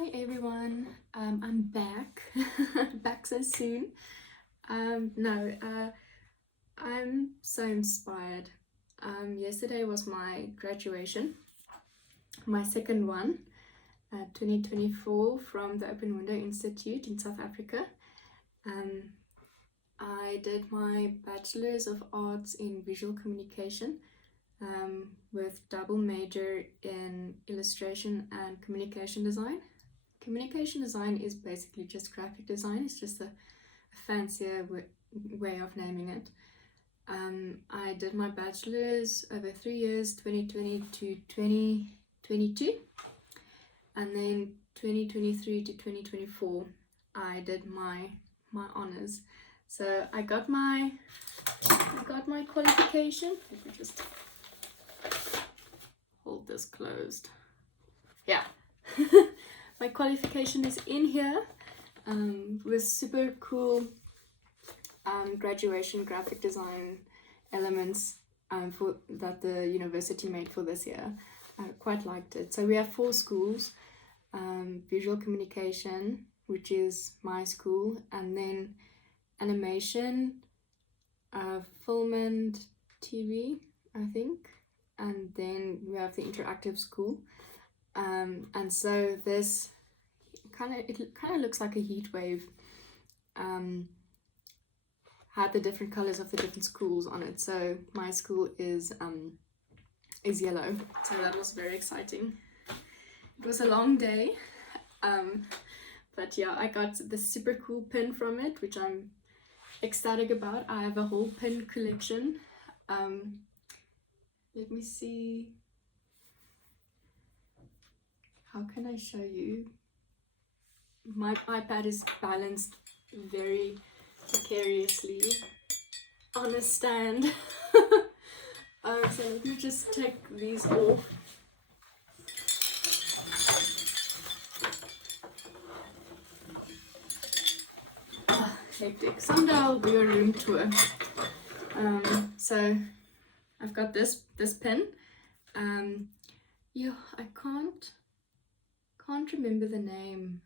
Hi everyone, I'm back, back so soon. No, I'm so inspired. Yesterday was my graduation, my second one, 2024 from the Open Window Institute in South Africa. I did my Bachelor's of Arts in Visual Communication with double major in illustration and communication design. Communication design is basically just graphic design. It's just a fancier way of naming it. I did my bachelor's over 3 years, 2020 to 2022, and then 2023 to 2024 I did my honors. So I got my qualification. Let me just hold this closed. Yeah. My qualification is in here with super cool graduation graphic design elements that the university made for this year. I quite liked it. So we have 4 schools, visual communication, which is my school, and then animation, film and TV, I think, and then we have the interactive school. And so this kind of looks like a heat wave. Had the different colors of the different schools on it. So my school is yellow. So that was very exciting. It was a long day, but yeah, I got the super cool pin from it, which I'm ecstatic about. I have a whole pin collection. Let me see. How can I show you? My iPad is balanced very precariously on a stand. So let me just take these off. Hectic. Someday I'll do a room tour. So I've got this pin. Yeah, I can't remember the name.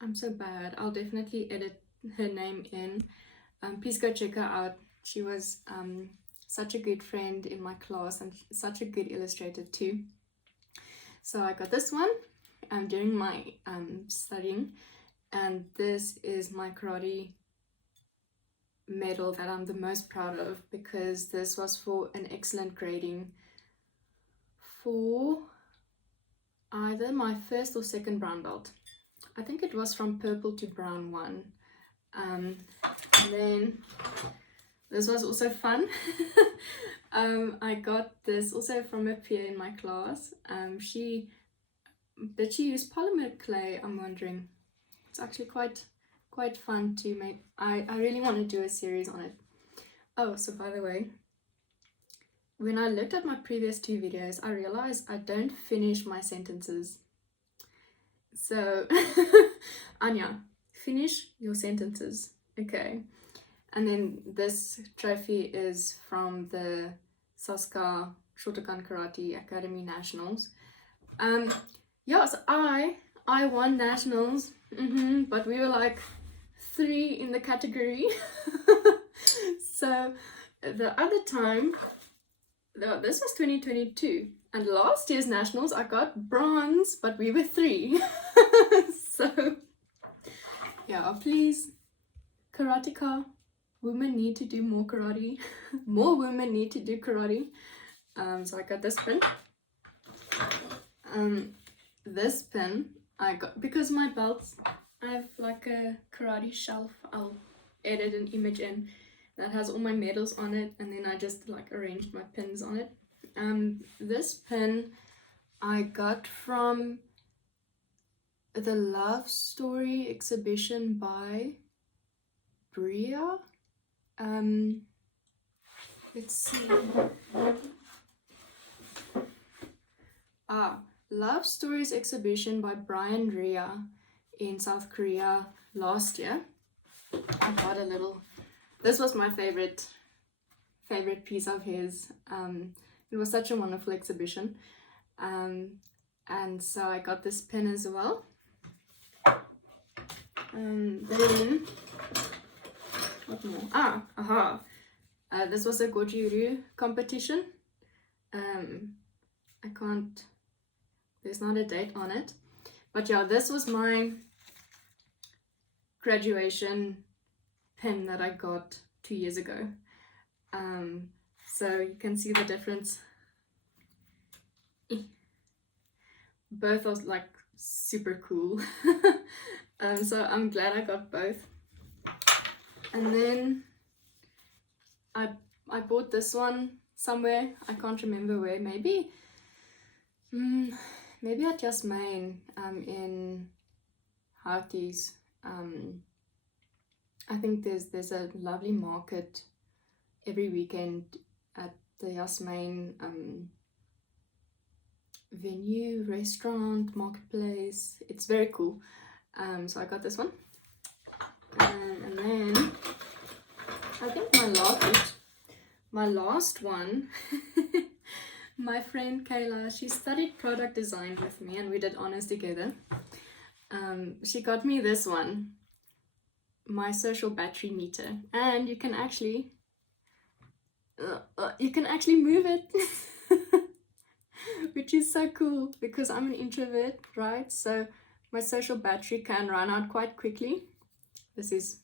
I'm so bad. I'll definitely edit her name in. Please go check her out. She was such a good friend in my class and such a good illustrator too. So I got this one during my studying, and this is my karate medal that I'm the most proud of, because this was for an excellent grading for either my first or second brown belt. I think it was from purple to brown 1. And then this was also fun. I got this also from a peer in my class. Did she use polymer clay? I'm wondering. It's actually quite fun to make. I really want to do a series on it. Oh, so by the way, when I looked at my previous 2 videos, I realized I don't finish my sentences. So Anya, finish your sentences. Okay. And then this trophy is from the Saska Shotokan Karate Academy Nationals. Yes, I won nationals, but we were like 3 in the category. So the other time, this was 2022, and last year's nationals I got bronze, but we were 3. So yeah, please, karateka, women need to do more karate. More women need to do karate. So I got this pin. This pin I got because my belts, I have like a karate shelf. I'll edit an image in that has all my medals on it, and then I just like arranged my pins on it. This pin I got from the Love Story exhibition by Bria. Let's see. Love Stories exhibition by Brian Ria in South Korea last year. I got a little. This was my favorite piece of his. It was such a wonderful exhibition. And so I got this pin as well. Then what more? Aha! This was a Goju competition. I can't. There's not a date on it, but yeah, this was my graduation pin that I got 2 years ago. So you can see the difference. Both are like super cool. So I'm glad I got both. And then I bought this one somewhere. I can't remember where. Maybe at Jasmine in Harties. I think there's a lovely market every weekend at the Jasmine venue, restaurant, marketplace. It's very cool. So I got this one. And then I think my last one, my friend Kayla, she studied product design with me and we did honors together. She got me this one, my social battery meter, and you can actually move it. Which is so cool because I'm an introvert, right? So my social battery can run out quite quickly. This is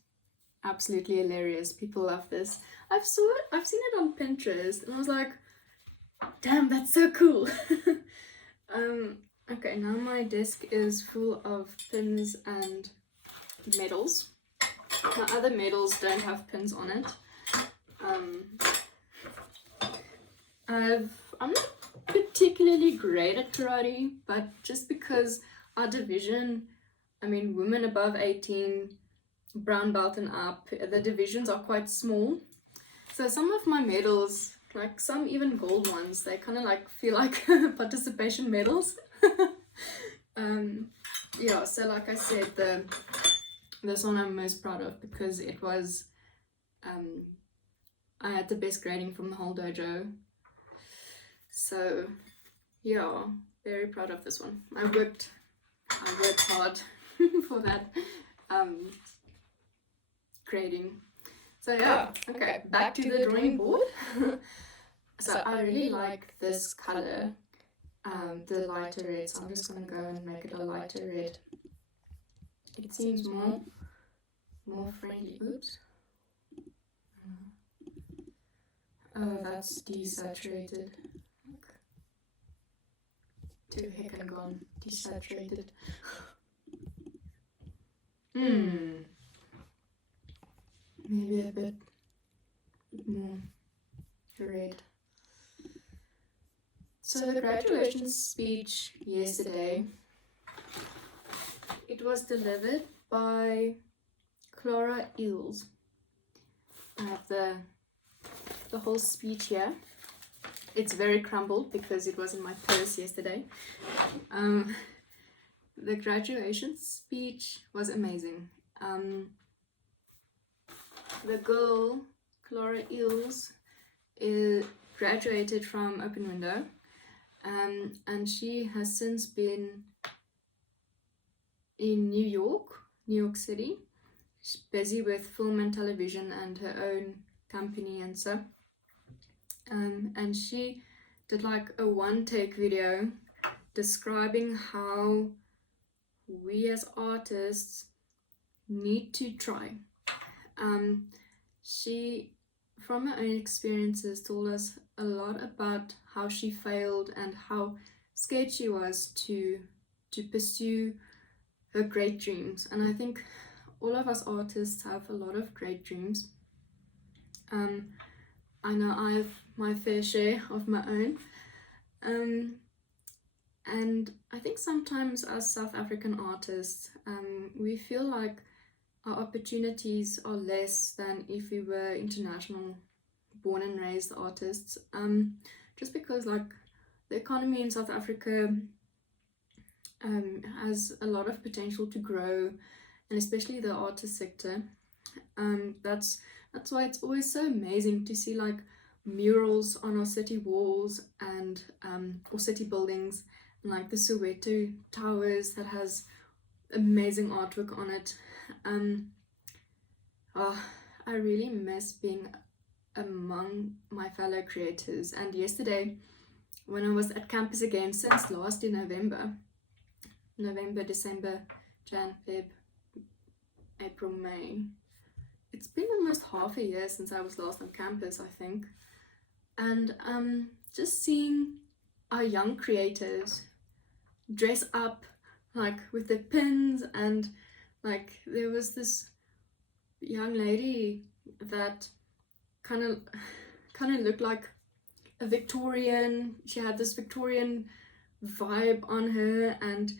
absolutely hilarious. People love this. I've seen it on Pinterest and I was like, damn, that's so cool. Okay, now my desk is full of pins and medals. My other medals don't have pins on it. I'm not particularly great at karate, but just because our division, I mean, women above 18, brown belt and up, the divisions are quite small. So some of my medals, like some even gold ones, they kind of like feel like participation medals. Yeah, so like I said, this one I'm most proud of because it was, I had the best grading from the whole dojo. So yeah, very proud of this one. I worked hard for that grading. So yeah, okay, back to the drawing board. So I really like this color, the lighter red, so I'm just gonna go and make it a lighter red. It seems more friendly. Oops. Oh, that's desaturated. Too heck and gone. Desaturated. Maybe a bit more red. So the graduation speech yesterday, it was delivered by Clara Eels. I have the whole speech here. It's very crumbled because it was in my purse yesterday. The graduation speech was amazing. The girl, Clara Eels, graduated from Open Window, and she has since been in New York City. She's busy with film and television and her own company and so. And she did like a one-take video describing how we as artists need to try. She, from her own experiences, told us a lot about how she failed and how scared she was to pursue her great dreams. And I think all of us artists have a lot of great dreams. I know I have my fair share of my own. And I think sometimes as South African artists, we feel like our opportunities are less than if we were international born and raised artists, just because like the economy in South Africa has a lot of potential to grow, and especially the artist sector. That's why it's always so amazing to see like murals on our city walls and or city buildings, and like the Soweto Towers that has amazing artwork on it. I really miss being among my fellow creators, and yesterday when I was at campus again since last year November, December, Jan, Feb, April, May, it's been almost half a year since I was last on campus, I think. And just seeing our young creators dress up like with their pins, and like there was this young lady that kind of looked like a Victorian. She had this Victorian vibe on her, and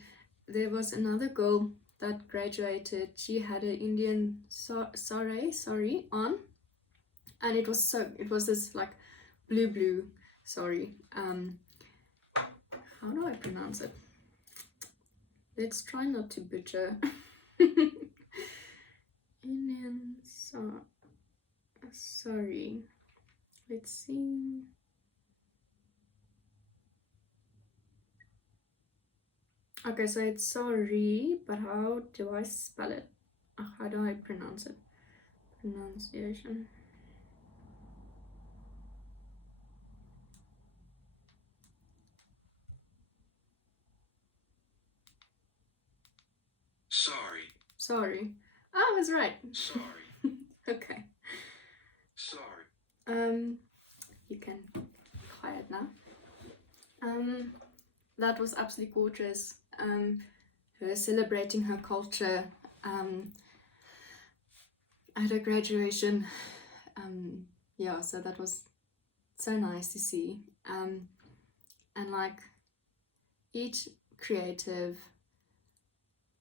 there was another girl that graduated. She had an Indian sari on, and it was this like blue sari. How do I pronounce it? Let's try not to butcher. Indian sari. Let's see. Okay, so it's sorry, but how do I spell it? How do I pronounce it? Pronunciation. Sorry. I was right. Sorry. Okay. Sorry. You can quiet now. That was absolutely gorgeous. Her celebrating her culture at her graduation. Yeah, so that was so nice to see. And like each creative,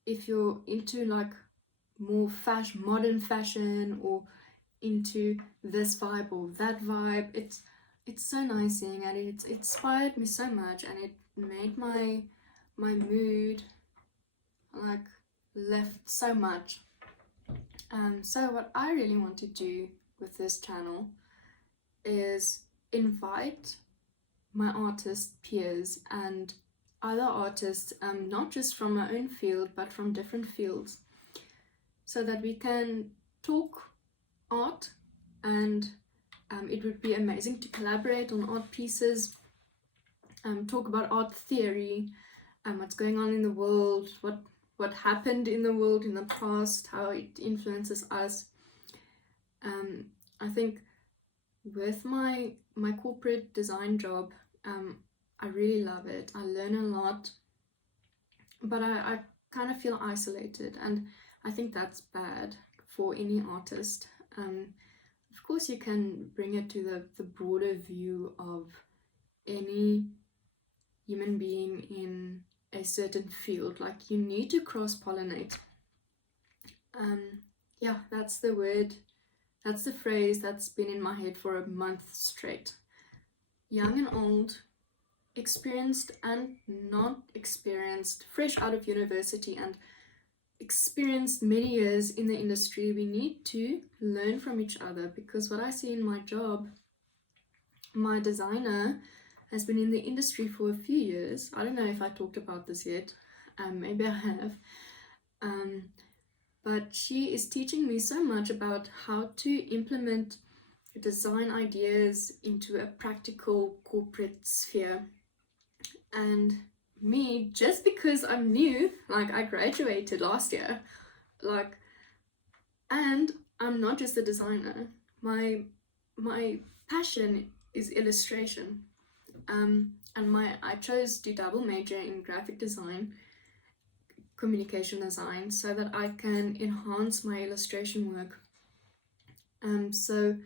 if you're into like more modern fashion, or into this vibe or that vibe, it's so nice seeing, and it inspired me so much, and it made my mood like lift so much. So what I really want to do with this channel is invite my artist peers and other artists, not just from my own field but from different fields, so that we can talk art, and it would be amazing to collaborate on art pieces, talk about art theory, what's going on in the world, what happened in the world in the past, how it influences us. I think with my corporate design job, I really love it. I learn a lot, but I kind of feel isolated, and I think that's bad for any artist. Of course, you can bring it to the broader view of any human being in a certain field. Like, you need to cross-pollinate. Yeah, that's the word, that's the phrase that's been in my head for a month straight. Young and old, experienced and not experienced, fresh out of university and experienced many years in the industry, we need to learn from each other, because what I see in my job, my designer has been in the industry for a few years. I don't know if I talked about this yet, maybe I have, but she is teaching me so much about how to implement design ideas into a practical corporate sphere. And me, just because I'm new, like I graduated last year, like, and I'm not just a designer, my passion is illustration, and I chose to double major in graphic design, communication design, so that I can enhance my illustration work. So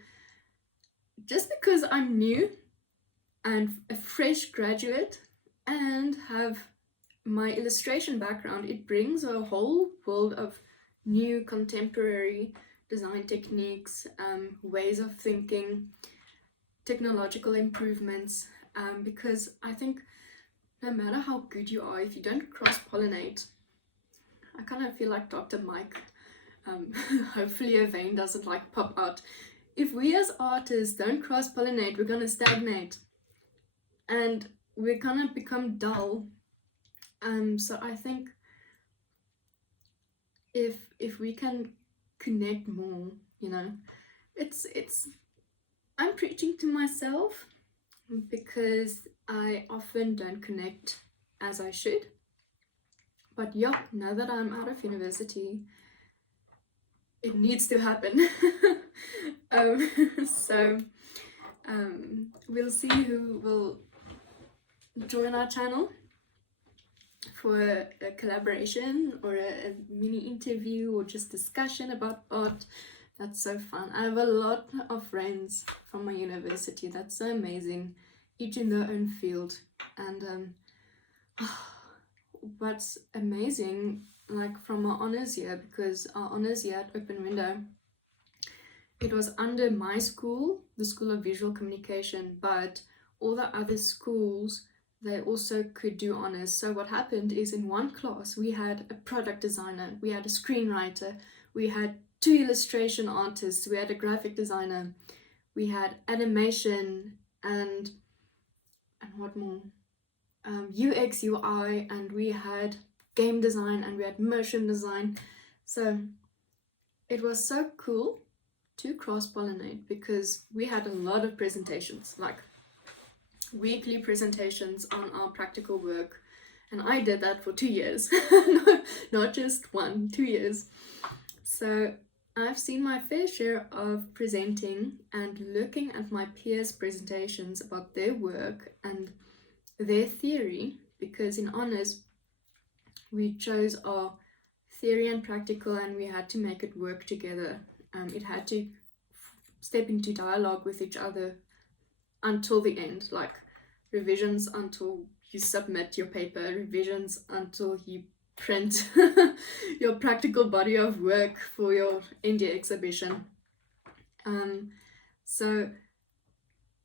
just because I'm new and a fresh graduate and have my illustration background, it brings a whole world of new contemporary design techniques, ways of thinking, technological improvements, because I think no matter how good you are, if you don't cross-pollinate, I kind of feel like Dr. Mike, hopefully a vein doesn't like pop out. If we as artists don't cross-pollinate, we're gonna stagnate and we're gonna become dull. So I think if we can connect more, you know, it's I'm preaching to myself because I often don't connect as I should. But yeah, now that I'm out of university, it needs to happen. um, so we'll see who will join our channel for a collaboration or a mini interview or just discussion about art. That's so fun. I have a lot of friends from my university. That's so amazing, each in their own field. And what's amazing, like from our honors year, because our honors year at Open Window, it was under my school, the School of Visual Communication, but all the other schools, they also could do honors. So what happened is in one class we had a product designer, we had a screenwriter, we had 2 illustration artists, we had a graphic designer, we had animation, and what more? UX, UI, and we had game design, and we had motion design. So it was so cool to cross-pollinate because we had a lot of presentations, like weekly presentations on our practical work, and I did that for 2 years. Not just 1, 2 years. So I've seen my fair share of presenting and looking at my peers' presentations about their work and their theory, because in honors we chose our theory and practical and we had to make it work together. It had to step into dialogue with each other until the end, like revisions until you submit your paper, revisions until you print your practical body of work for your India exhibition. So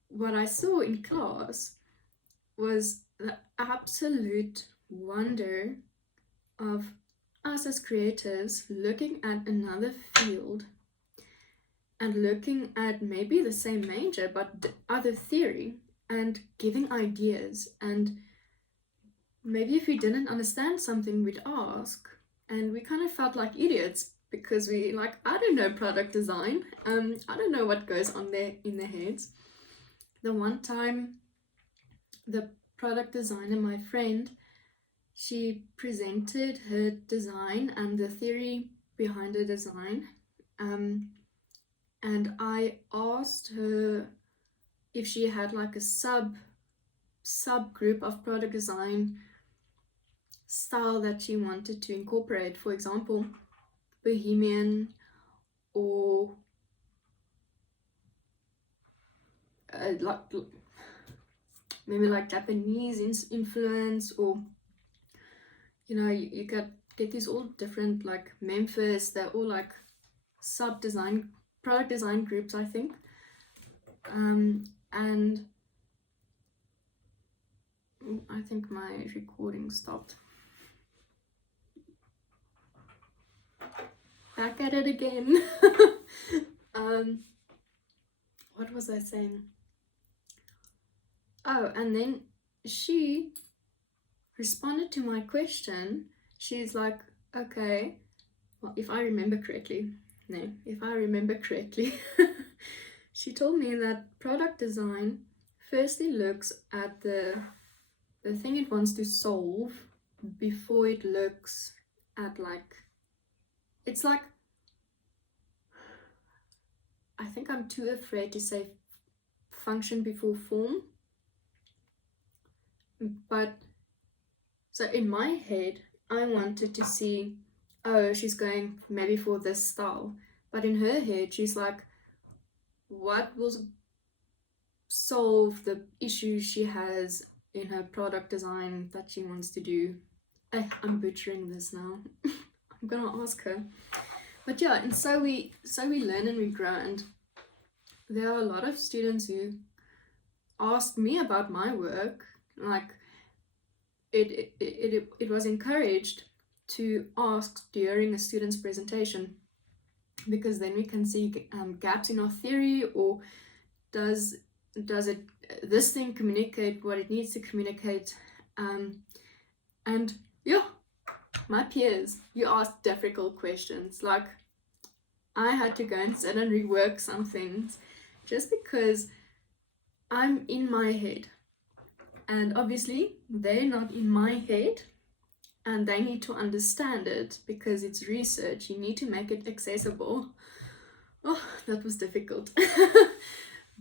what I saw in class was the absolute wonder of us as creators looking at another field and looking at maybe the same major but the other theory and giving ideas. And maybe if we didn't understand something, we'd ask, and we kind of felt like idiots because we like, I don't know product design, I don't know what goes on there in their heads. The one time the product designer, my friend, she presented her design and the theory behind her design, and I asked her if she had like a subgroup of product design style that she wanted to incorporate, for example bohemian or like maybe like Japanese influence, or you know, you get these all different, like Memphis, they're all like product design groups, I think. And I think my recording stopped. Back at it again. What was I saying? Oh, and then she responded to my question. She's like, okay, well, if I remember correctly, she told me that product design firstly looks at the thing it wants to solve before it looks at, like, it's like, I think I'm too afraid to say function before form, but so in my head I wanted to see, oh, she's going maybe for this style, but in her head she's like, what will solve the issues she has in her product design that she wants to do. I'm butchering this now. I'm gonna ask her. But yeah, and so we learn and we grow, and there are a lot of students who asked me about my work. Like it was encouraged to ask during a student's presentation, because then we can see gaps in our theory, or does it this thing communicate what it needs to communicate. And yeah, my peers, you asked difficult questions. Like, I had to go and sit and rework some things just because I'm in my head. And obviously, they're not in my head, and they need to understand it because it's research. You need to make it accessible. Oh, that was difficult.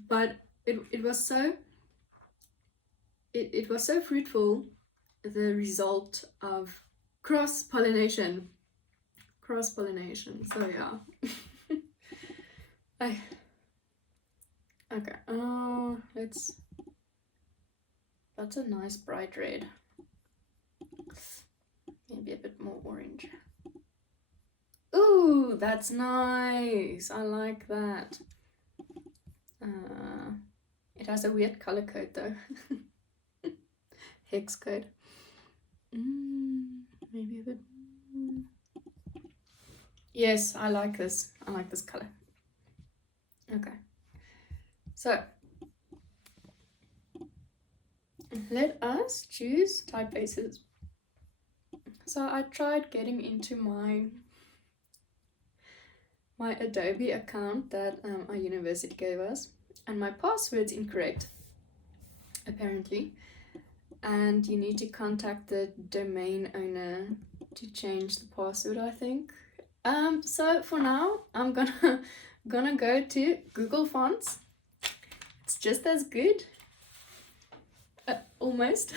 But it was so fruitful, the result of cross-pollination. So yeah. Okay, that's a nice bright red. Maybe a bit more orange. Ooh, that's nice. I like that. It has a weird color code though. Hex code. Maybe a bit. Yes, I like this. I like this color. Okay. So let us choose typefaces. So I tried getting into my Adobe account that our university gave us, and my password's incorrect, apparently. And you need to contact the domain owner to change the password, I think. So for now, I'm gonna go to Google Fonts. It's just as good, almost.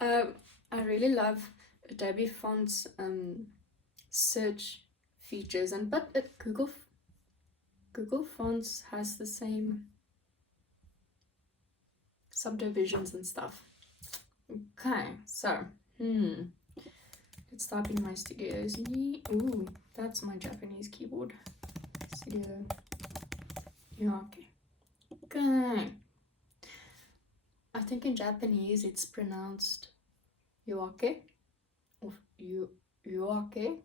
I really love Adobe Fonts search features, but Google Fonts has the same subdivisions and stuff. Okay, so let's type in my Studio. Ooh, that's my Japanese keyboard. Studio Yoake. Okay. I think in Japanese it's pronounced Yoake or Yoake.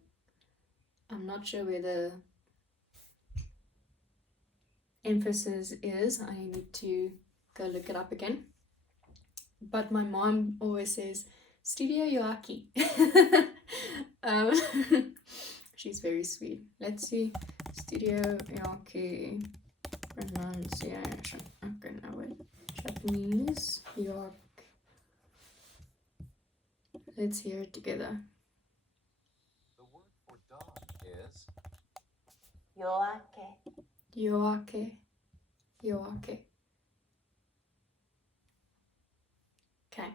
I'm not sure where the emphasis is. I need to go look it up again. But my mom always says Studio Yoake. She's very sweet. Let's see. Studio Yoake pronunciation. Okay, now wait. Japanese Yoake. Let's hear it together. The word for dawn is Yoake. Yoake. Yoake. Okay.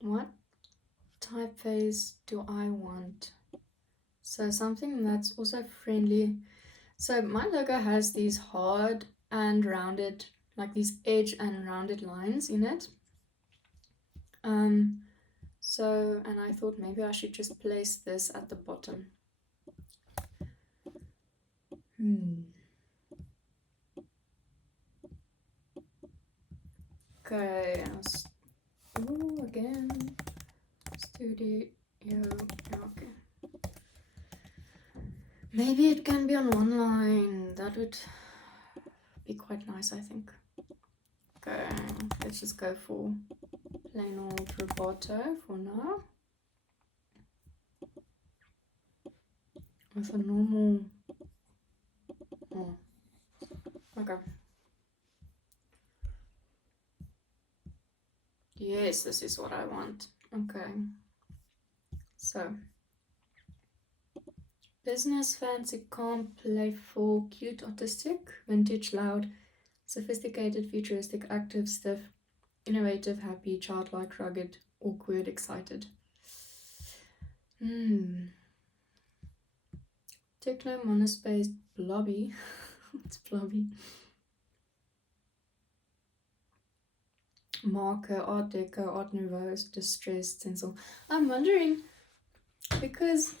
What typeface do I want? So something that's also friendly. So my logo has these hard and rounded, like these edge and rounded lines in it. So, and I thought maybe I should just place this at the bottom. Okay, again, Studio Yoake. Maybe it can be on one line. That would be quite nice, I think. Okay, let's just go for plain old Roboto for now. With a normal. Oh, okay. Yes, this is what I want. Okay. So, business, fancy, calm, playful, cute, artistic, vintage, loud, sophisticated, futuristic, active, stiff, innovative, happy, childlike, rugged, awkward, excited. Techno, monospace, blobby. What's blobby? Marker, Art Deco, Art Nouveau, distressed, stencil. I'm wondering, because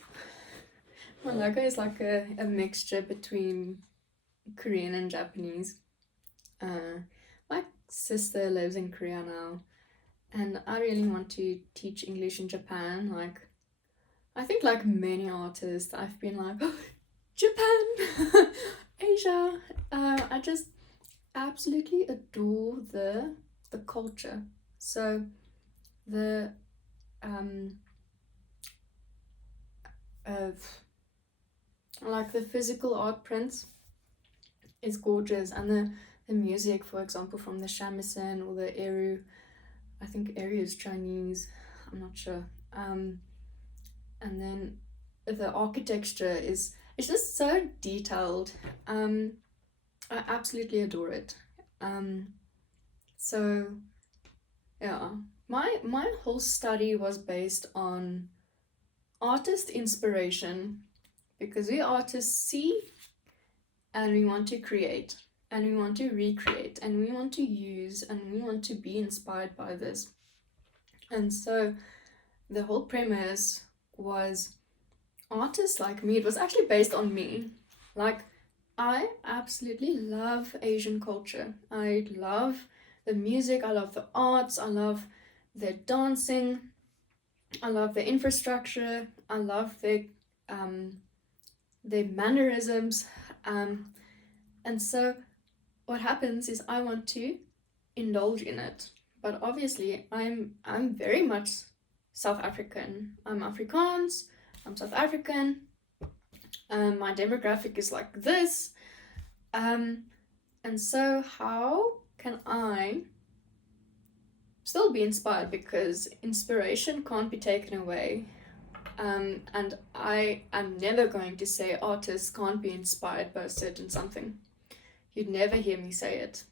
my logo is like a mixture between Korean and Japanese. My sister lives in Korea now, and I really want to teach English in Japan. Like, I think like many artists, I've been like, oh, Japan, Asia. I just absolutely adore the culture. So the like the physical art prints is gorgeous, and the music, for example, from the shamisen or the eru, I think eru is Chinese, I'm not sure. And then the architecture is, it's just so detailed. I absolutely adore it. So yeah, my whole study was based on artist inspiration, because we artists see and we want to create and we want to recreate and we want to use and we want to be inspired by this. And so the whole premise was artists like me. It was actually based on me. Like, I absolutely love Asian culture. I love the music, I love the arts, I love their dancing, I love the infrastructure, I love their mannerisms. And so what happens is I want to indulge in it. But obviously I'm very much South African. I'm Afrikaans, I'm South African. My demographic is like this. And so how can I still be inspired? Because inspiration can't be taken away. And I am never going to say artists can't be inspired by a certain something. You'd never hear me say it.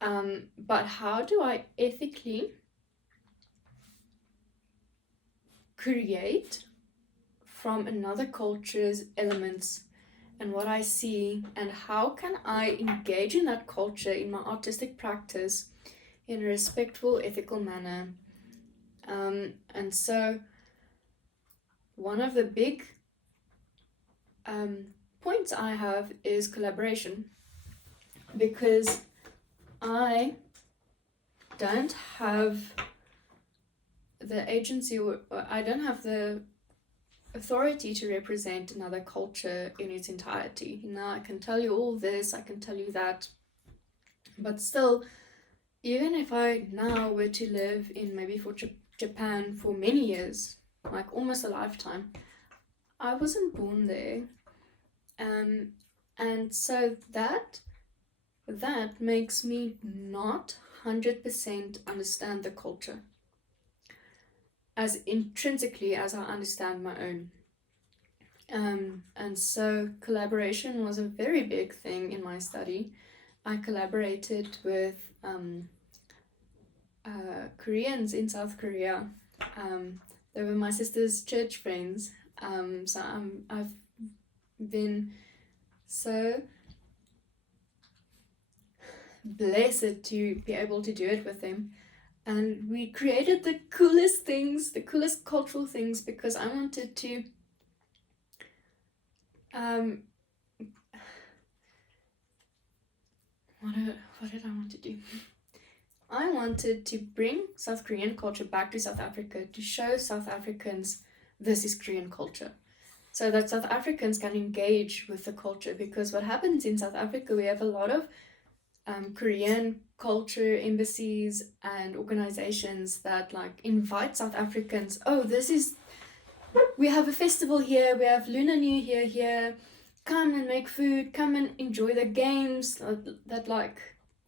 But how do I ethically create from another culture's elements and what I see, and how can I engage in that culture in my artistic practice in a respectful, ethical manner? And so one of the big points I have is collaboration, because I don't have the agency, or I don't have the authority to represent another culture in its entirety. Now I can tell you all this, I can tell you that, but still, even if I now were to live in maybe for Japan for many years, like almost a lifetime, I wasn't born there. And so that makes me not 100% understand the culture as intrinsically as I understand my own. And so collaboration was a very big thing in my study. I collaborated with Koreans in South Korea. They were my sister's church friends. So I've been so blessed to be able to do it with them. And we created the coolest things, the coolest cultural things, because I wanted to what did I want to do? I wanted to bring South Korean culture back to South Africa, to show South Africans this is Korean culture, so that South Africans can engage with the culture. Because what happens in South Africa, we have a lot of Korean culture embassies and organizations that like invite South Africans. Oh, we have a festival here, we have Lunar New Year here, come and make food, come and enjoy the games that like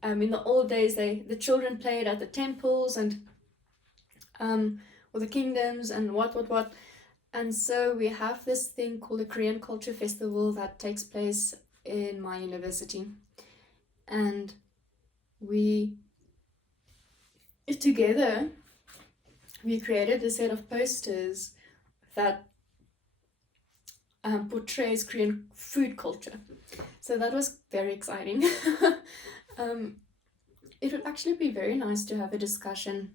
in the old days the children played at the temples and or the kingdoms and what. And so we have this thing called the Korean Culture Festival that takes place in my university, and we together we created a set of posters that portrays Korean food culture. So that was very exciting. It would actually be very nice to have a discussion,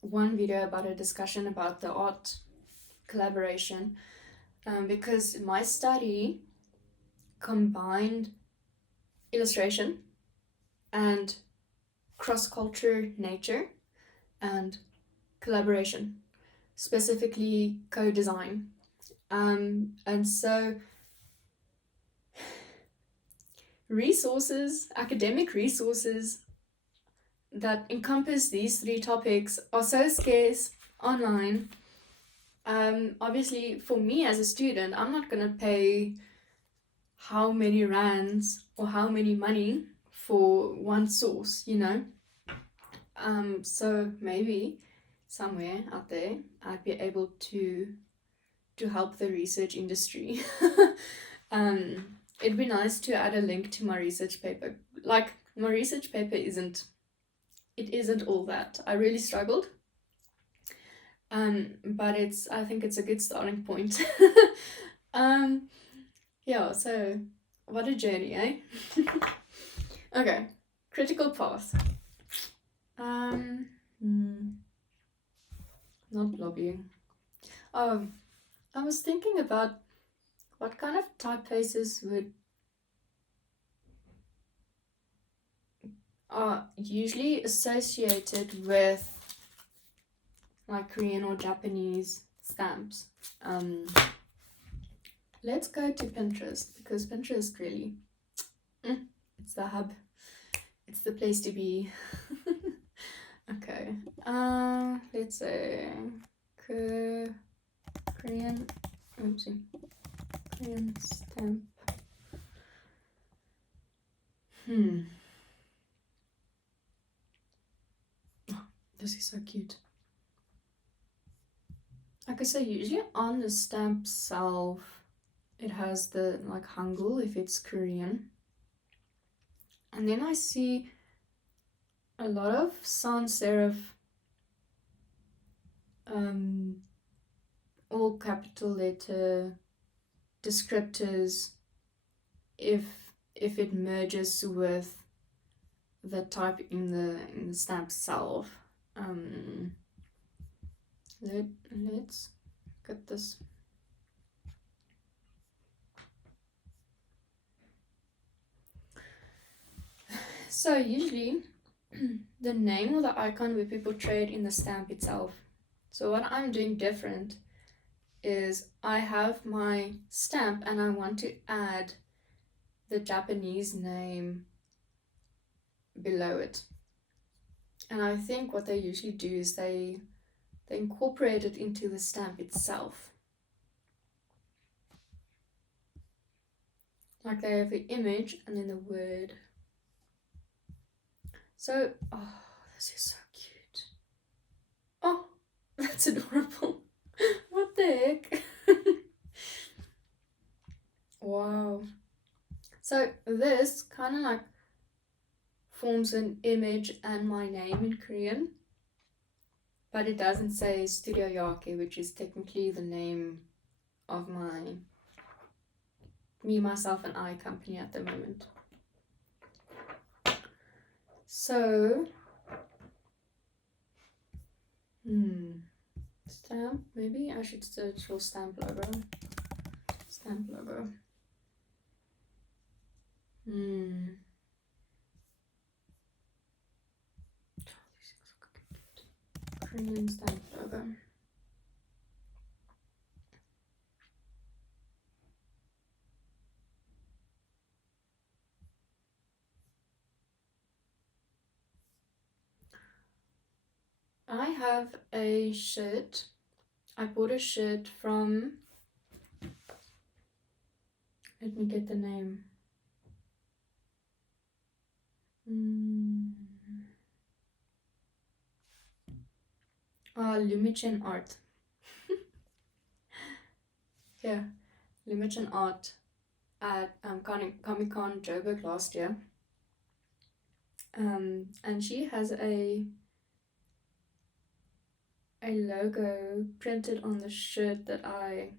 one video about a discussion about the art collaboration, because my study combined illustration and cross-culture nature and collaboration, specifically co-design. And so resources, academic resources that encompass these three topics are so scarce online. Obviously, for me as a student, I'm not gonna pay how many rands or how many money for one source, you know. So maybe somewhere out there I'd be able to help the research industry. It'd be nice to add a link to my research paper. Like, my research paper isn't all that. I really struggled. But I think it's a good starting point. Yeah, so what a journey, eh? Okay, critical path. Not lobbying. Oh, I was thinking about what kind of typefaces are usually associated with like Korean or Japanese stamps. Let's go to Pinterest, because Pinterest really, it's the hub. It's the place to be. Okay. Let's say Korean. Oopsie. Korean stamp. Oh, this is so cute. Okay, so usually on the stamp itself, it has the like Hangul if it's Korean. And then I see a lot of sans serif, all capital letter descriptors if it merges with the type in the stamp itself. Let's get this. So usually the name or the icon will be portrayed in the stamp itself. So what I'm doing different is I have my stamp and I want to add the Japanese name below it. And I think what they usually do is they incorporate it into the stamp itself. Like they have the image and then the word. So, oh, this is so cute. Oh, that's adorable. What the heck? Wow. So this kind of like forms an image and my name in Korean, but it doesn't say Studio Yoake, which is technically the name of my me, myself, and I company at the moment. So, stamp, maybe I should search for stamp logo. Stamp logo. Korean stamp logo. I have a shirt. I bought a shirt from, let me get the name. Lumichen Art. Yeah, Lumichen Art at Comic-Con Joburg last year. And she has a logo printed on the shirt that I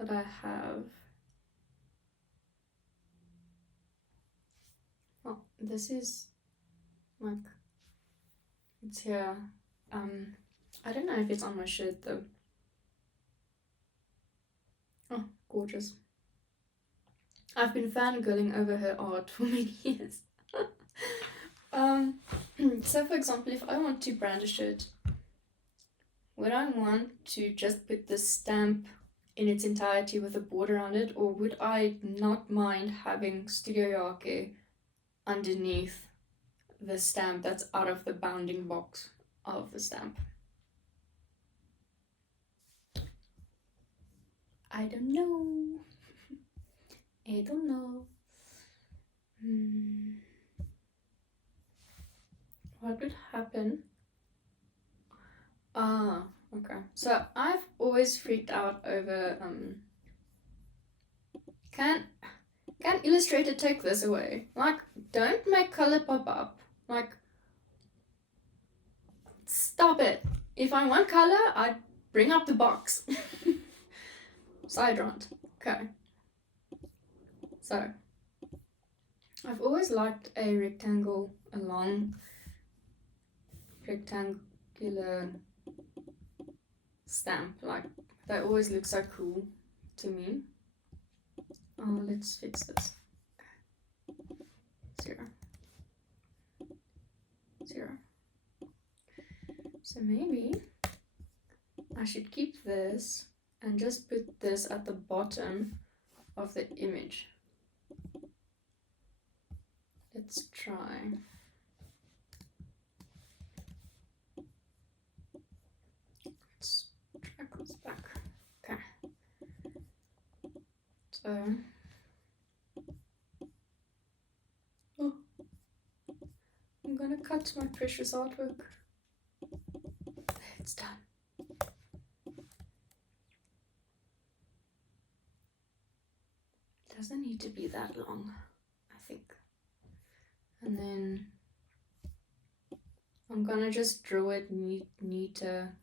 have. Oh, this is like, it's here. I don't know if it's on my shirt though. Oh, gorgeous. I've been fangirling over her art for many years. So for example, if I want to brand a shirt, would I want to just put the stamp in its entirety with a border around it, or would I not mind having Studio Yoake underneath the stamp that's out of the bounding box of the stamp. I don't know. I don't know. What would happen? Ah, okay. So I've always freaked out over can Illustrator take this away? Like, don't make color pop up. Like, stop it. If I want color, I'd bring up the box. Side rant. Okay. So, I've always liked a rectangle, a long rectangular stamp. Like, they always look so cool to me. Oh, let's fix this. 0. 0. So maybe I should keep this and just put this at the bottom of the image. Let's try. Let's drag this back. Okay. So, oh, I'm gonna cut my precious artwork. It's done. Doesn't need to be that long, I think. And then I'm gonna just draw it neater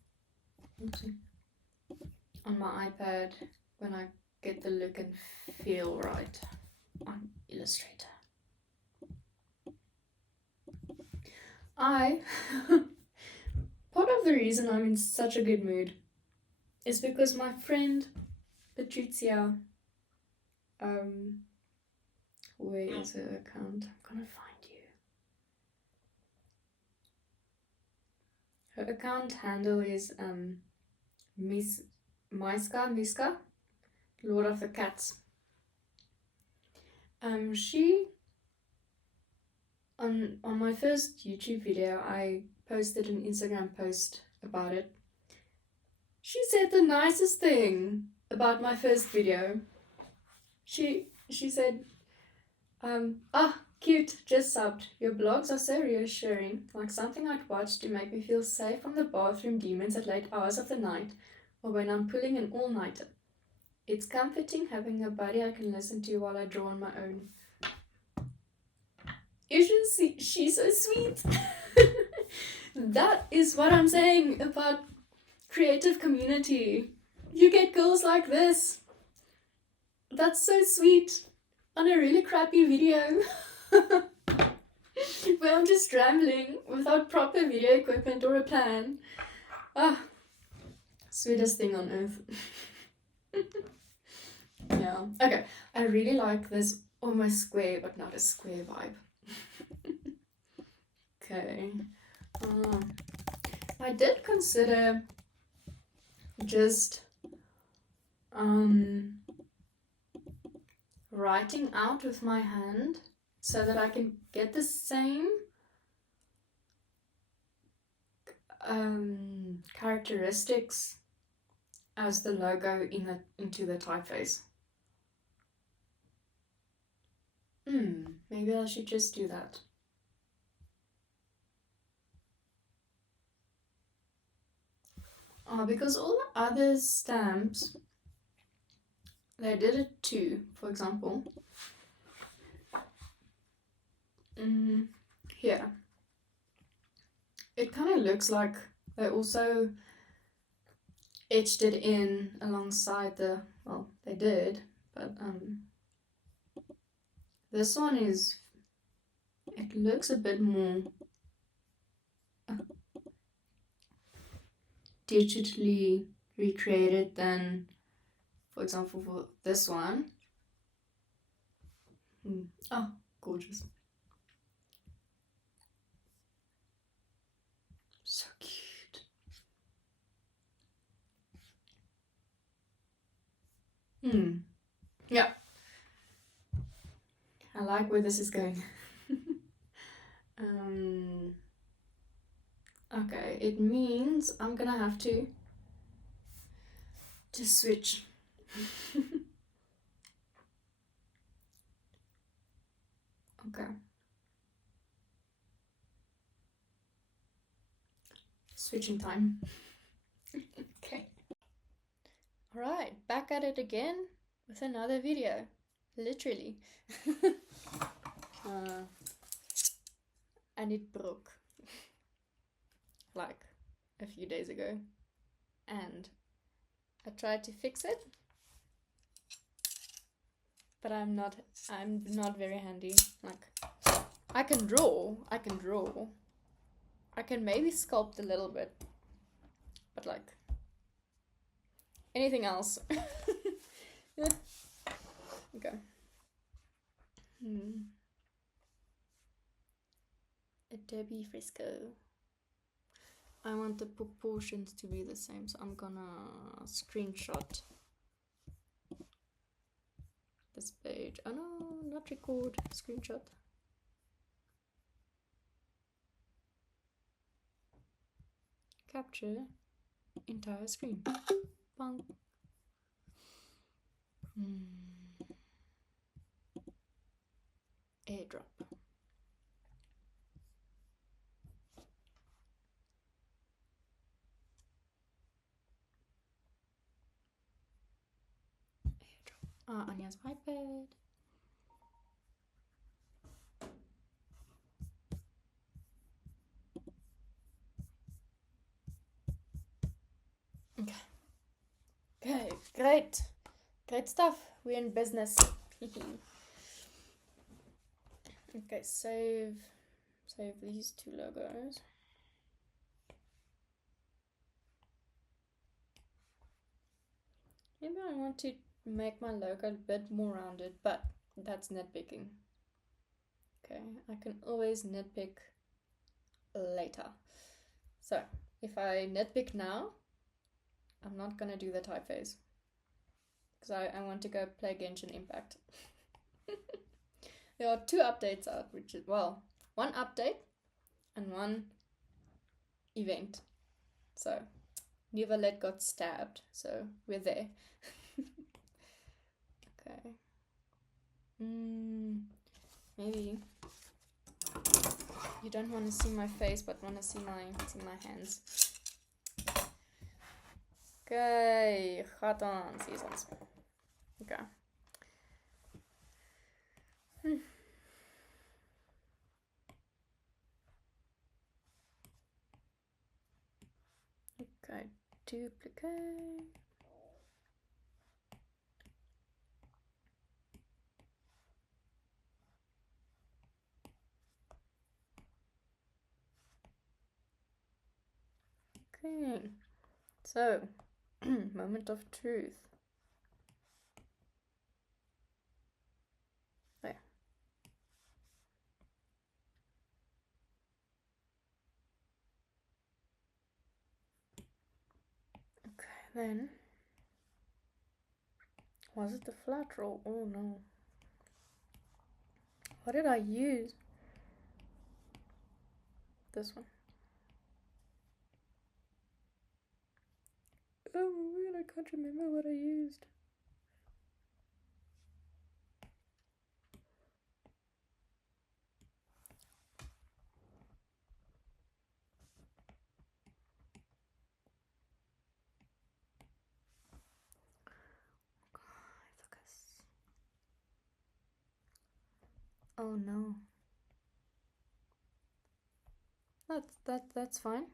on my iPad when I get the look and feel right on Illustrator. Part of the reason I'm in such a good mood is because my friend Patricia, where is her account? I'm gonna find you. Her account handle is Miska, Lord of the Cats. She on my first YouTube video, I posted an Instagram post about it. She said the nicest thing about my first video. She said, cute, just subbed. Your blogs are so reassuring, like something I'd watch to make me feel safe from the bathroom demons at late hours of the night, or when I'm pulling an all-nighter. It's comforting having a buddy I can listen to while I draw on my own. You should see, she's so sweet. That is what I'm saying about creative community. You get girls like this. That's so sweet. On a really crappy video where I'm just rambling without proper video equipment or a plan. Sweetest thing on earth. Yeah. Okay. I really like this almost square but not a square vibe. Okay. I did consider just writing out with my hand so that I can get the same characteristics as the logo into the typeface. Maybe I should just do that. Because all the other stamps, they did it too. For example, here, it kind of looks like they also etched it in alongside the, well, they did, but this one is, it looks a bit more digitally recreated than, for example, for this one. Oh, gorgeous. So cute. Yeah. I like where this is going. Okay, it means I'm gonna have to switch. Okay. Switching time. Okay. Alright, back at it again with another video. Literally. And it broke. Like a few days ago. And I tried to fix it. But I'm not very handy. Like, I can draw. I can maybe sculpt a little bit. But like, anything else? Okay. Adobe Fresco. I want the proportions to be the same, so I'm gonna screenshot this page. Oh no, not record, screenshot. Capture entire screen. Bang. Airdrop. Anya's iPad. Okay. Okay, great. Great stuff. We're in business. Okay, save these two logos. Maybe I want to make my logo a bit more rounded, but that's nitpicking. Okay, I can always nitpick later. So, if I nitpick now, I'm not gonna do the typeface. Because I want to go play Genshin Impact. There are 2 updates out, which is, well, 1 update and 1 event. So, Neverlet got stabbed, so we're there. Okay. Maybe you don't want to see my face, but want to see my hands. Okay, gaat on seasons. Okay. Okay, duplicate. Okay, so moment of truth. There. Okay, then was it the flat roll? Oh no. What did I use? This one. Oh man, I can't remember what I used. Focus. Oh no. That's fine.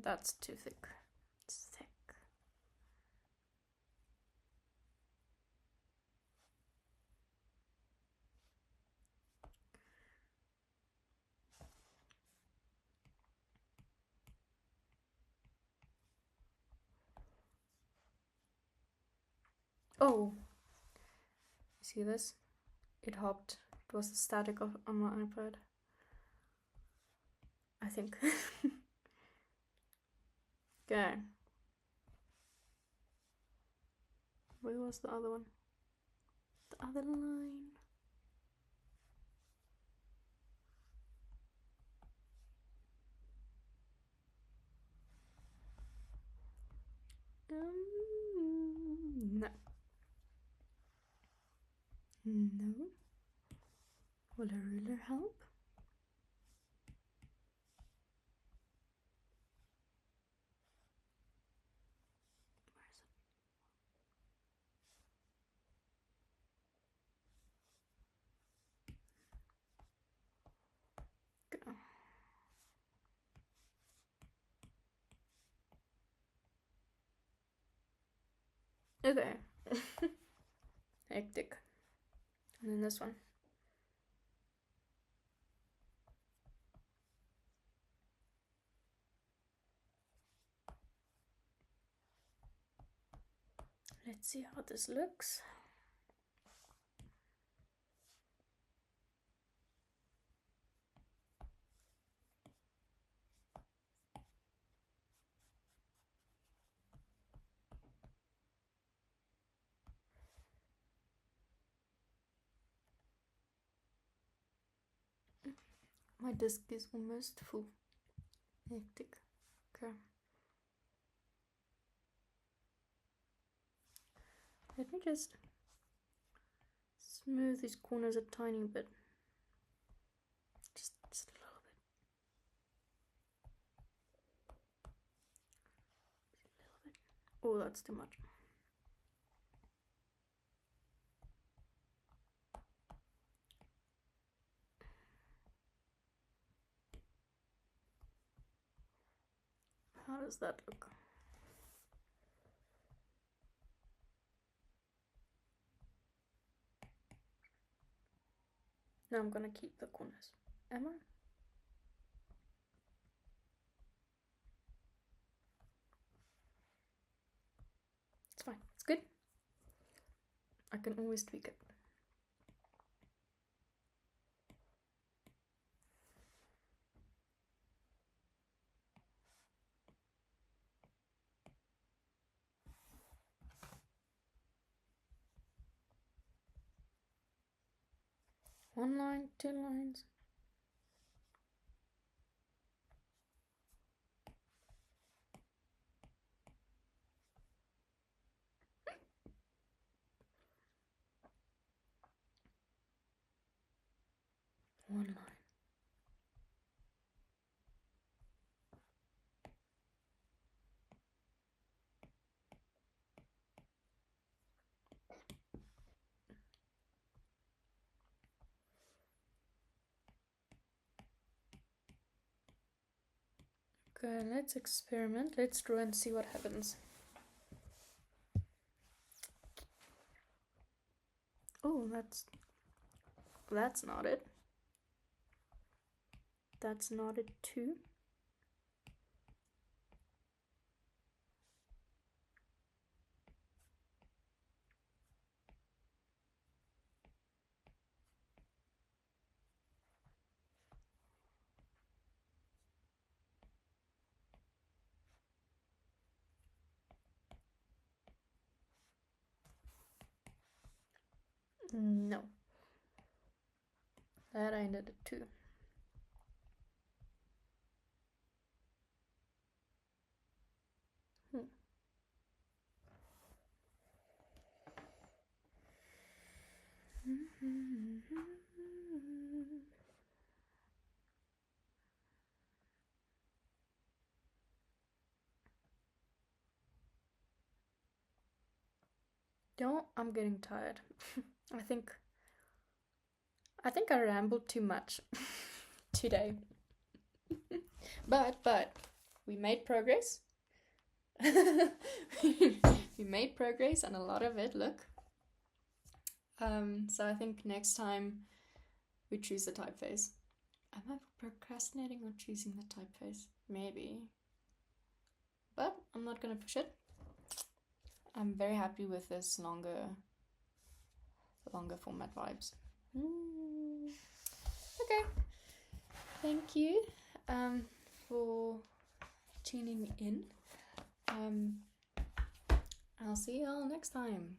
That's too thick. It's thick. Oh, see this? It hopped. It was static on my iPad. I think. Okay. Where was the other one? The other line. No. Will a ruler help? Where is it? Go. Okay. Hectic. And then this one. Let's see how this looks. My disk is almost full. Hectic. Okay. Let me just smooth these corners a tiny bit. Just a little bit. Oh, that's too much. How does that look? Now I'm gonna keep the corners. Am I? It's fine. It's good. I can always tweak it. One line, 2 lines. One line. Okay, let's experiment. Let's draw and see what happens. Oh, that's not it. That's not it too. No. That I ended it too. Don't, I'm getting tired. I think I rambled too much today. But we made progress. We made progress and a lot of it, look. So I think next time we choose the typeface. Am I procrastinating on choosing the typeface? Maybe. But I'm not gonna push it. I'm very happy with this longer format vibes. Okay. Thank you for tuning in. I'll see you all next time.